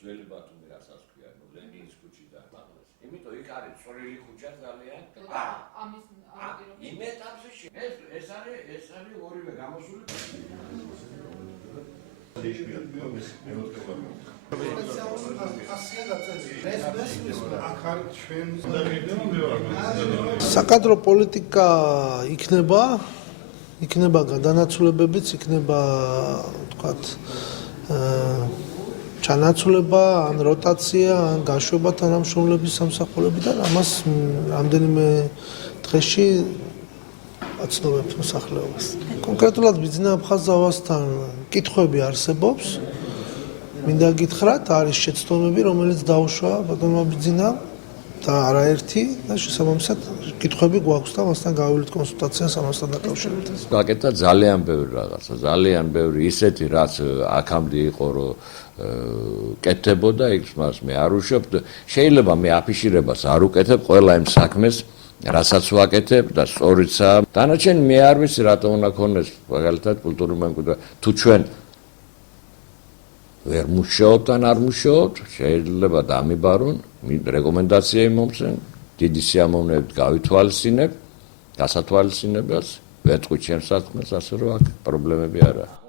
ძველი ბათუმი რასაც ქვია, ლენინის ქუჩიდან. იმიტომ იქ არის წვრილი ქუჩა ძალიან. იმ ეტაპში ეს არის ორივე გამოსული. საკადრო პოლიტიკა იქნება გადანაცვლებებიც, იქნება თქვათ ჩანაცვლება, ან როტაცია, ან გაშვება თანამშრომლების სამსახურებიდან, ამას რამდენიმე დღეში აცნობებთ მოსახლეობას. კონკრეტულად ბიძინა აფხაზავასთან კითხვები არსებობს. მინდა გითხრათ, არის შეცდომები, რომელიც დაუშვა ბატონმა ბიძინამ და არაერთი და შესაბამისად კითხვები გვაქვს და მასთან გავივლით კონსულტაციას ამასთან დაკავშირებით. გაკეთა ძალიან ბევრი რაღაცა, ძალიან ბევრი ისეთი, რაც აქამდე იყო, რომ კეთდებოდა, იქ მას მე არ ვუშვებ. შეიძლება მე აფიშირებას არ უკეთებ ყველა იმ საქმეს, რასაც ვაკეთებ და სწორიცაა. დანარჩენი მე არ ვიცი რატომ უნდა ქონდეს მაგალითად კულტურული მემკვიდრე. თუ ჩვენ ვერ მუშაობთ ან არ მუშაობთ, შეიძლება დამიბარონ, რეკომენდაცია იმომცენ, დიდი სიამოვნებით გავითვალისწინებ, გასათვალისწინებას, ვეთყვით ჩემს საქმეს, ასე რომ აქ პრობლემები არ არის.